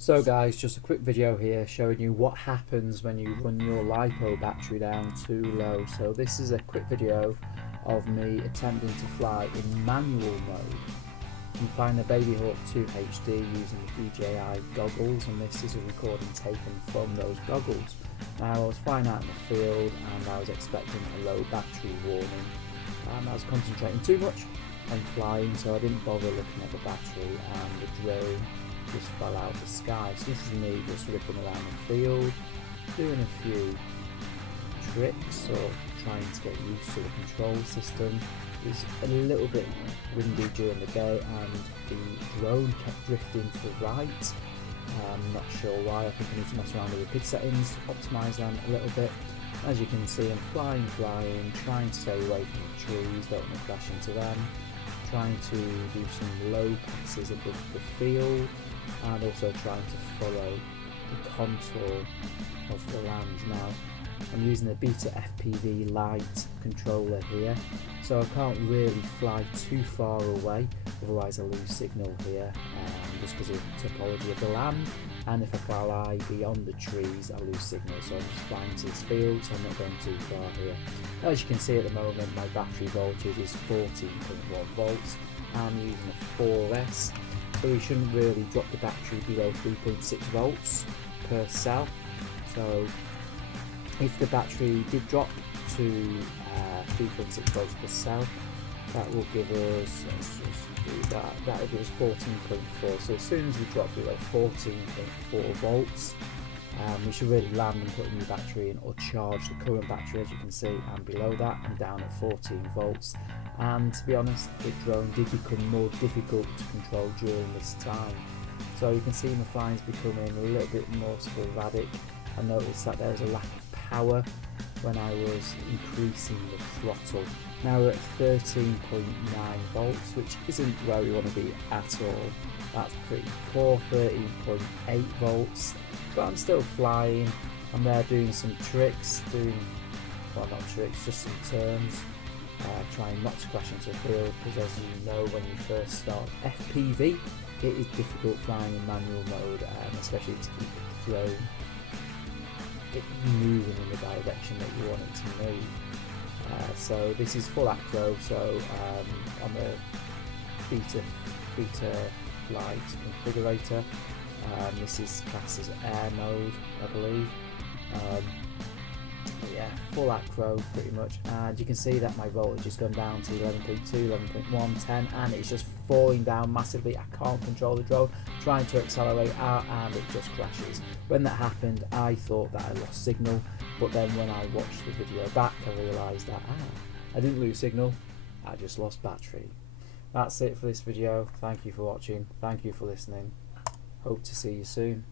So guys, just a quick video here showing you what happens when you run your LiPo battery down too low. So this is a quick video of me attempting to fly in manual mode. I'm flying the Babyhawk 2 HD using the DJI goggles, and this is a recording taken from those goggles. Now I was flying out in the field and I was expecting a low battery warning. I was concentrating too much on flying, so I didn't bother looking at the battery, and the drone just fell out of the sky. So this is me just ripping around the field, doing a few tricks or trying to get used to the control system. It was a little bit windy during the day and the drone kept drifting to the right. I'm not sure why. I think I need to mess around with the PID settings to optimise them a little bit. As you can see, I'm flying, trying to stay away from the trees, don't want to crash into them, trying to do some low passes above the field, and also trying to follow the contour of the land. Now I'm using the BetaFPV Lite controller here, so I can't really fly too far away, otherwise I lose signal here, just because of the topology of the land, and if I fly beyond the trees I lose signal. So I'm just flying to this field, so I'm not going too far here. As you can see at the moment, my battery voltage is 14.1 volts. I'm using a 4S, so we shouldn't really drop the battery below 3.6 volts per cell. So if the battery did drop to 3.6 volts per cell, that will give us, let's just do that, that will give us 14.4. So as soon as we drop below 14.4 volts, we should really land and put a new battery in or charge the current battery. As you can see, and below that I'm down at 14 volts, and to be honest, the drone did become more difficult to control during this time. So you can see my flying is becoming a little bit more sporadic. I noticed that there was a lack of power when I was increasing the throttle. Now we're at 13.9 volts, which isn't where we want to be at all. That's pretty poor, 13.8 volts, but I'm still flying. I'm there doing some tricks, well, not tricks, just some turns, trying not to crash into a field, because as you know, when you first start FPV, it is difficult flying in manual mode, especially to keep the drone moving in the direction that you want it to move. So this is full Acro, so on the Beta Lite configurator, this is classed as air mode, I believe. But yeah, full Acro pretty much, and you can see that my voltage has gone down to 11.2, 11.1, 10, and it's just falling down massively. I can't control the drone, trying to accelerate out, and it just crashes. When that happened, I thought that I lost signal, but then when I watched the video back, I realised that I didn't lose signal, I just lost battery. That's it for this video. Thank you for watching, thank you for listening, hope to see you soon.